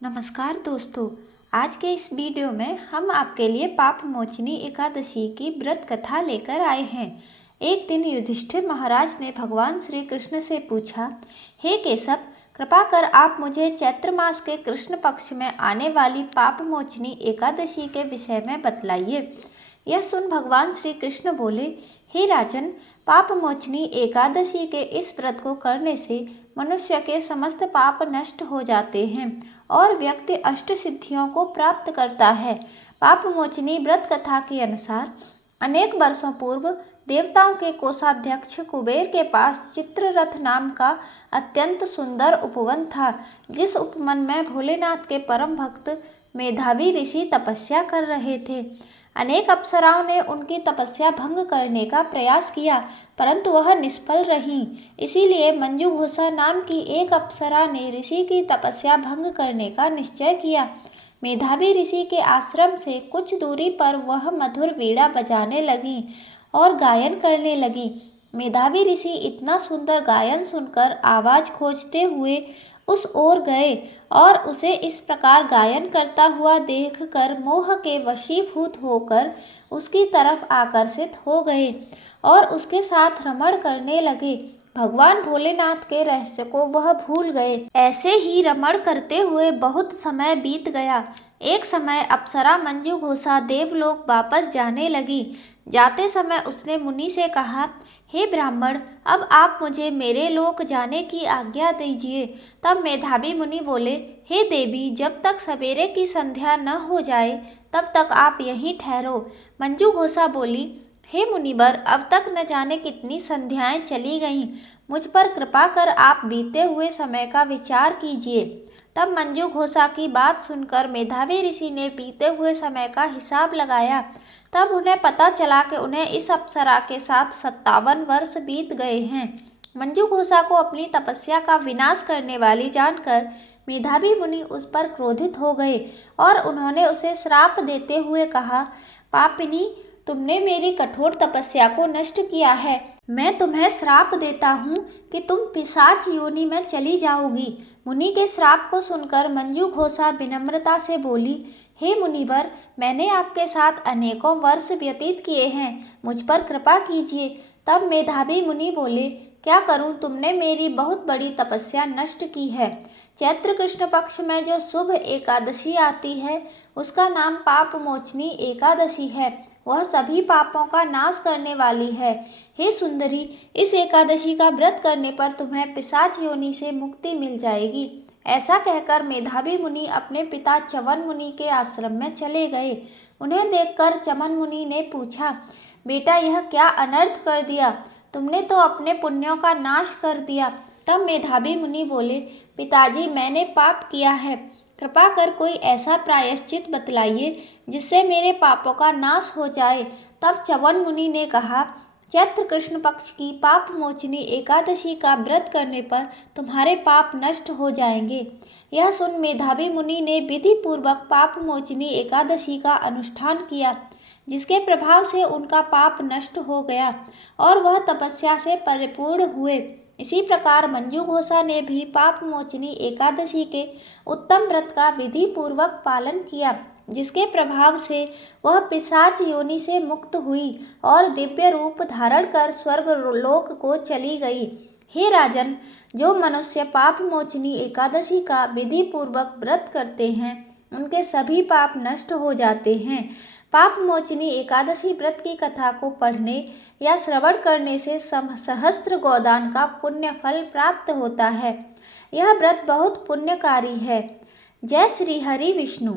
नमस्कार दोस्तों। आज के इस वीडियो में हम आपके लिए पाप मोचनी एकादशी की व्रत कथा लेकर आए हैं। एक दिन युधिष्ठिर महाराज ने भगवान श्री कृष्ण से पूछा, हे केशव, कृपा कर आप मुझे चैत्र मास के कृष्ण पक्ष में आने वाली पाप मोचनी एकादशी के विषय में बतलाइए। यह सुन भगवान श्री कृष्ण बोले, हे राजन, पाप मोचनी एकादशी के इस व्रत को करने से मनुष्य के समस्त पाप नष्ट हो जाते हैं और व्यक्ति अष्ट सिद्धियों को प्राप्त करता है। पाप मोचनी व्रत कथा के अनुसार अनेक वर्षों पूर्व देवताओं के कोषाध्यक्ष कुबेर के पास चित्ररथ नाम का अत्यंत सुंदर उपवन था, जिस उपवन में भोलेनाथ के परम भक्त मेधावी ऋषि तपस्या कर रहे थे। अनेक अप्सराओं ने उनकी तपस्या भंग करने का प्रयास किया, परंतु वह निष्फल रहीं। इसीलिए मंजूघोषा नाम की एक अप्सरा ने ऋषि की तपस्या भंग करने का निश्चय किया। मेधावी ऋषि के आश्रम से कुछ दूरी पर वह मधुर वीणा बजाने लगी और गायन करने लगी। मेधावी ऋषि इतना सुंदर गायन सुनकर आवाज खोजते हुए उस ओर गए और उसे इस प्रकार गायन करता हुआ देखकर मोह के वशीभूत होकर उसकी तरफ आकर्षित हो गए और उसके साथ रमण करने लगे। भगवान भोलेनाथ के रहस्य को वह भूल गए। ऐसे ही रमण करते हुए बहुत समय बीत गया। एक समय अप्सरा मंजूघोषा देवलोक वापस जाने लगी। जाते समय उसने मुनि से कहा, हे ब्राह्मण, अब आप मुझे मेरे लोक जाने की आज्ञा दीजिए। तब मेधावी मुनि बोले, हे देवी, जब तक सवेरे की संध्या न हो जाए तब तक आप यहीं ठहरो। मंजूघोषा बोली, हे मुनिवर, अब तक न जाने कितनी संध्याएं चली गईं। मुझ पर कृपा कर आप बीते हुए समय का विचार कीजिए। तब मंजूघोषा की बात सुनकर मेधावी ऋषि ने बीते हुए समय का हिसाब लगाया। तब उन्हें पता चला कि उन्हें इस अप्सरा के साथ 57 वर्ष बीत गए हैं। मंजूघोषा को अपनी तपस्या का विनाश करने वाली जानकर मेधावी मुनि उस पर क्रोधित हो गए और उन्होंने उसे श्राप देते हुए कहा, पापिनी, तुमने मेरी कठोर तपस्या को नष्ट किया है। मैं तुम्हें श्राप देता हूँ कि तुम पिशाच योनि में चली जाओगी। मुनि के श्राप को सुनकर मंजूघोषा विनम्रता से बोली, हे मुनिवर, मैंने आपके साथ अनेकों वर्ष व्यतीत किए हैं, मुझ पर कृपा कीजिए। तब मेधावी मुनि बोले, क्या करूं, तुमने मेरी बहुत बड़ी तपस्या नष्ट की है। चैत्र कृष्ण पक्ष में जो शुभ एकादशी आती है उसका नाम पाप मोचनी एकादशी है। वह सभी पापों का नाश करने वाली है। हे सुंदरी, इस एकादशी का व्रत करने पर तुम्हें पिशाच योनि से मुक्ति मिल जाएगी। ऐसा कहकर मेधावी मुनि अपने पिता च्यवन मुनि के आश्रम में चले गए। उन्हें देखकर च्यवन मुनि ने पूछा, बेटा, यह क्या अनर्थ कर दिया? तुमने तो अपने पुण्यों का नाश कर दिया। तब मेधावी मुनि बोले, पिताजी, मैंने पाप किया है। कृपा कर कोई ऐसा प्रायश्चित बतलाइए जिससे मेरे पापों का नाश हो जाए। तब च्यवन मुनि ने कहा, चैत्र कृष्ण पक्ष की पाप मोचनी एकादशी का व्रत करने पर तुम्हारे पाप नष्ट हो जाएंगे। यह सुन मेधावी मुनि ने विधि पूर्वक पाप मोचनी एकादशी का अनुष्ठान किया, जिसके प्रभाव से उनका पाप नष्ट हो गया और वह तपस्या से परिपूर्ण हुए। इसी प्रकार मंजूघोषा ने भी पाप मोचनी एकादशी के उत्तम व्रत का विधि पूर्वक पालन किया, जिसके प्रभाव से वह पिशाच योनि से मुक्त हुई और दिव्य रूप धारण कर स्वर्ग लोक को चली गई। हे राजन, जो मनुष्य पाप मोचनी एकादशी का विधि पूर्वक व्रत करते हैं उनके सभी पाप नष्ट हो जाते हैं। पाप मोचनी एकादशी व्रत की कथा को पढ़ने या श्रवण करने से सहस्त्र गोदान का पुण्य फल प्राप्त होता है। यह व्रत बहुत पुण्यकारी है। जय श्री हरि विष्णु।